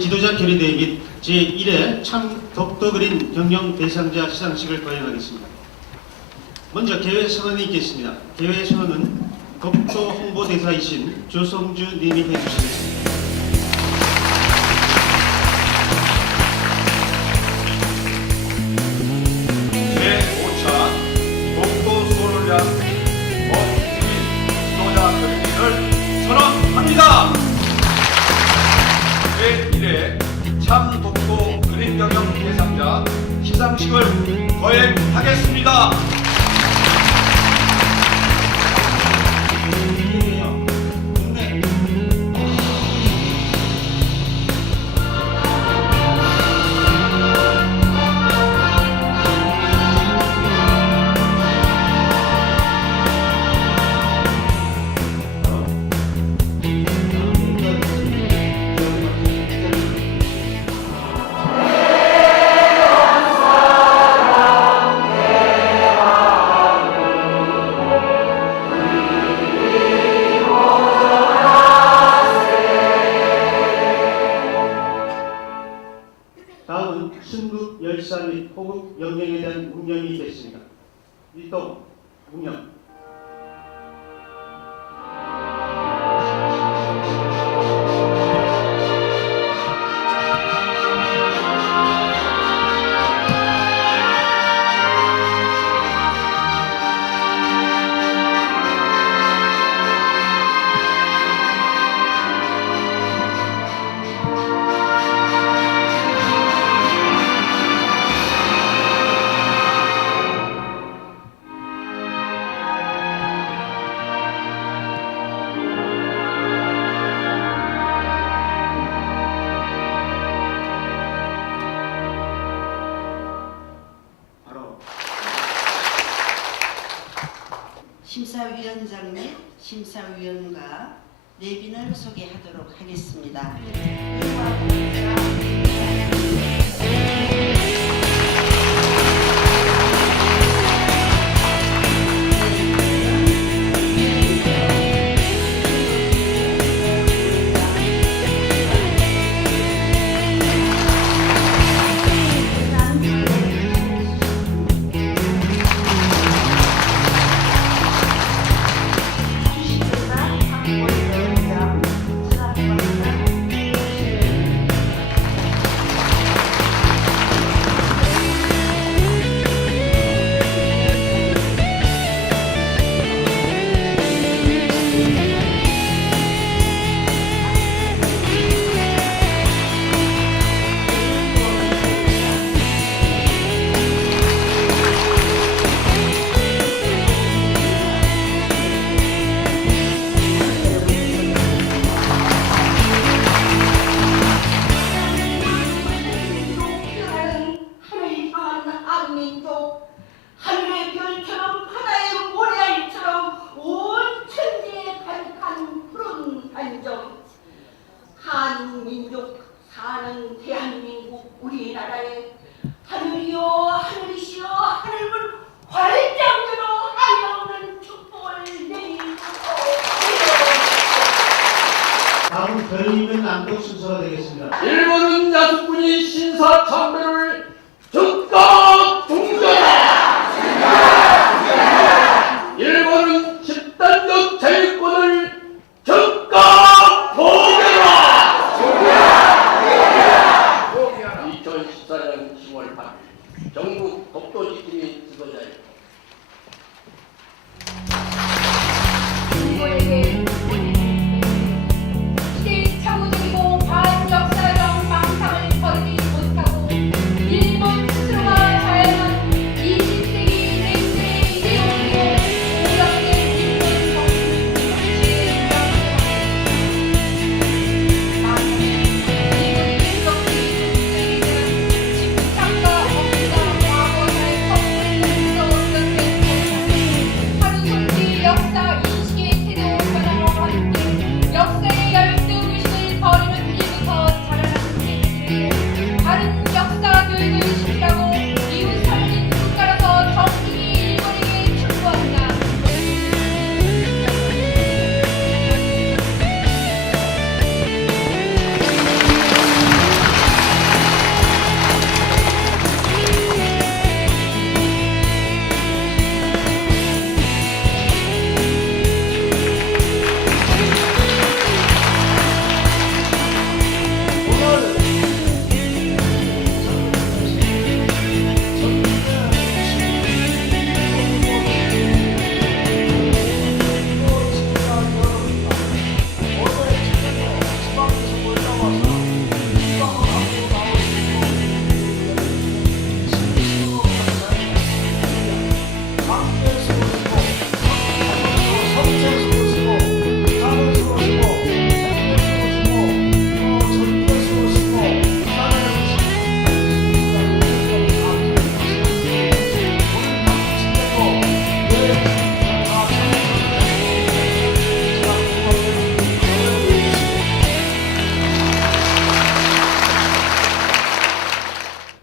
지도자 결의대회 및 제1회 참 덕도 그린 경영 대상자 시상식을 거행하겠습니다. 먼저 개회 선언이 있겠습니다. 개회 선언은 덕도 홍보대사이신 조성주 님이 해주시겠습니다. 제5차 독도 수호를 위한 범주민 지도자 결의를 선언합니다. 제1회 참 독도 그린 경영 대상자 시상식을 거행하겠습니다. 심사위원장 및 심사위원과 내빈을 소개하도록 하겠습니다. 성인도 하늘의 별처럼 바다의 모래알처럼 온 천지에 가득한 푸른 단점 한민족 사는 대한민국 우리나라에 하늘이여 하늘이시여 하늘을 활짝으로 하여오는 축복을 내리소서. 다음 별님은 남북 순서가 되겠습니다. 일본은 나도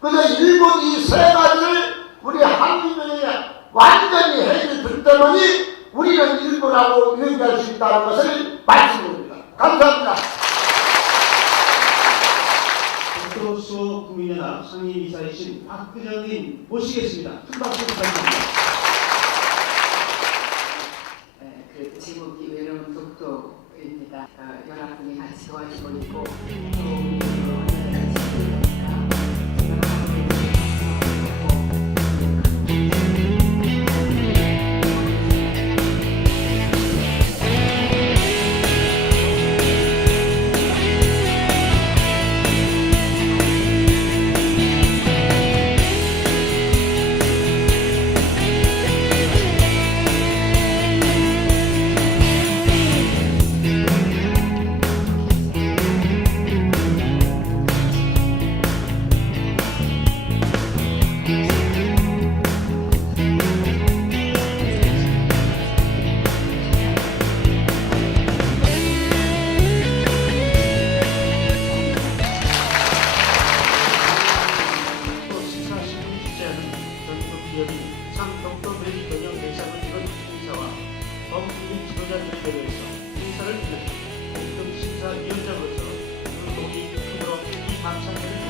그래서 일본 이 세 가지를 우리 한민족이 완전히 해결됐다더니 우리는 일본하고 연결할 수 있다는 것을 말씀드립니다. 감사합니다. 독도수 국민연합 상임이사이신 박근영님 모시겠습니다. 큰 박수 부탁드립니다. 네, 그 제목이 외로운 독도입니다. 어, 연합군이 같이 도와주고 있고 또 대회에서 행사를 기획 공동 심사위원장으로서 유독이 크므로 이 감사를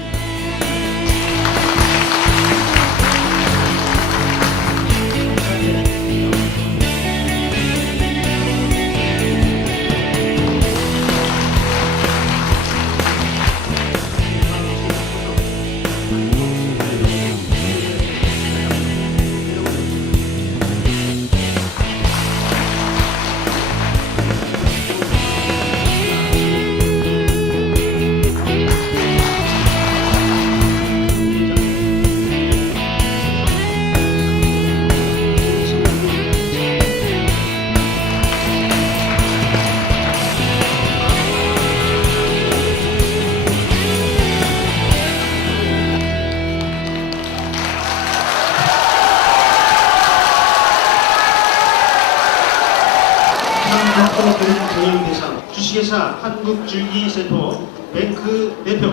상독도베리 경영 대상 주식회사 한국줄기세포 뱅크 대표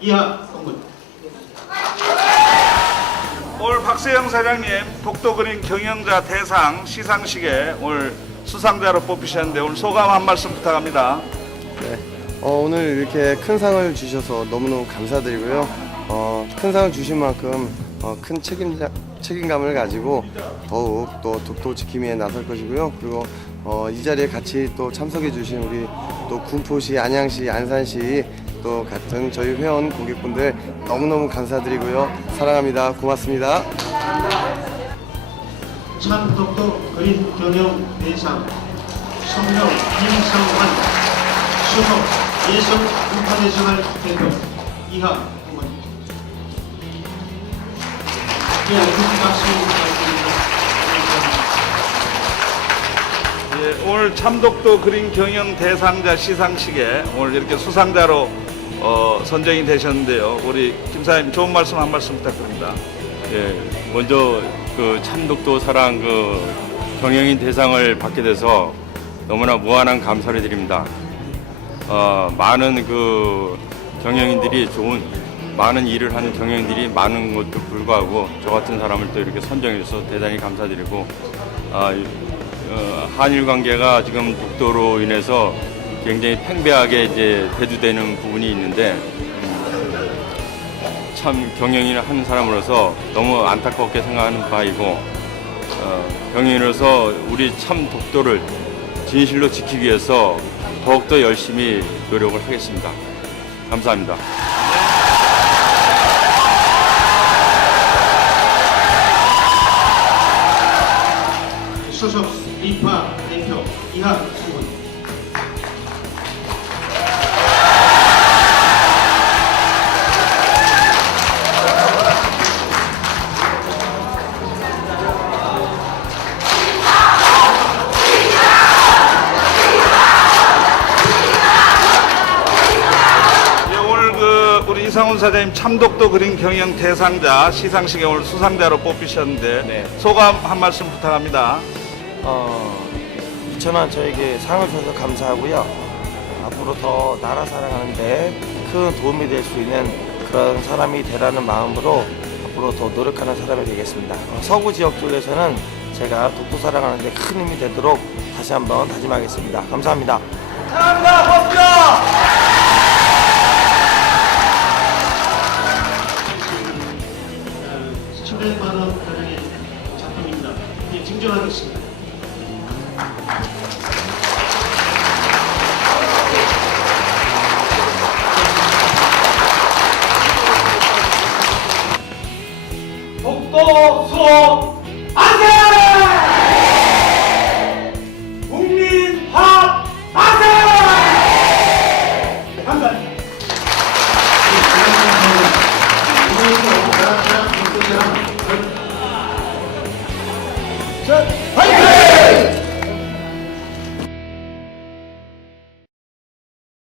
이하 공문 오늘 박세영 사장님 독도그린 경영자 대상 시상식에 오늘 수상자로 뽑히셨는데 오늘 소감 한 말씀 부탁합니다. 네, 어, 오늘 이렇게 큰 상을 주셔서 너무너무 감사드리고요. 어, 큰 상을 주신 만큼 어, 큰 책임자, 책임감을 가지고 더욱 또 독도 지킴이에 나설 것이고요. 그리고 어, 이 자리에 같이 또 참석해 주신 우리 또 군포시, 안양시, 안산시 또 같은 저희 회원 고객분들 너무너무 감사드리고요. 사랑합니다. 고맙습니다. 참 독도 그린 경영 대상 성명 김성환 수석 예성 인터내셔널 대표 이하 후보님 예, 큰 박수 부탁드립니다. 감사합니다. 예, 오늘 참독도 그림 경영 대상자 시상식에 오늘 이렇게 수상자로 어, 선정이 되셨는데요. 우리 김사님 좋은 말씀 한 말씀 부탁드립니다. 예, 먼저 그 참독도 사랑 그 경영인 대상을 받게 돼서 너무나 무한한 감사를 드립니다. 어, 많은 그 경영인들이 좋은 많은 일을 하는 경영인들이 많은 것도 불구하고 저 같은 사람을 또 이렇게 선정해줘서 대단히 감사드리고 아, 이- 어, 한일 관계가 지금 독도로 인해서 굉장히 팽배하게 이제 대두되는 부분이 있는데 참 경영인을 하는 사람으로서 너무 안타깝게 생각하는 바이고 어, 경영인으로서 우리 참 독도를 진실로 지키기 위해서 더욱더 열심히 노력을 하겠습니다. 감사합니다. 리파 대표 이하 후보님 예, 오늘 그 우리 이상훈 사장님 참독도 그림 경영 대상자 시상식에 오늘 수상자로 뽑히셨는데 네. 소감 한 말씀 부탁합니다. 어, 2천원 저에게 상을 주셔서 감사하고요. 앞으로 더 나라 사랑하는데 큰 도움이 될 수 있는 그런 사람이 되라는 마음으로 앞으로 더 노력하는 사람이 되겠습니다. 어, 서구 지역 쪽에서는 제가 독도 사랑하는데 큰 힘이 되도록 다시 한번 다짐하겠습니다. 감사합니다. 어, 700만 원 가량의 작품입니다. 예, 증정하겠습니다.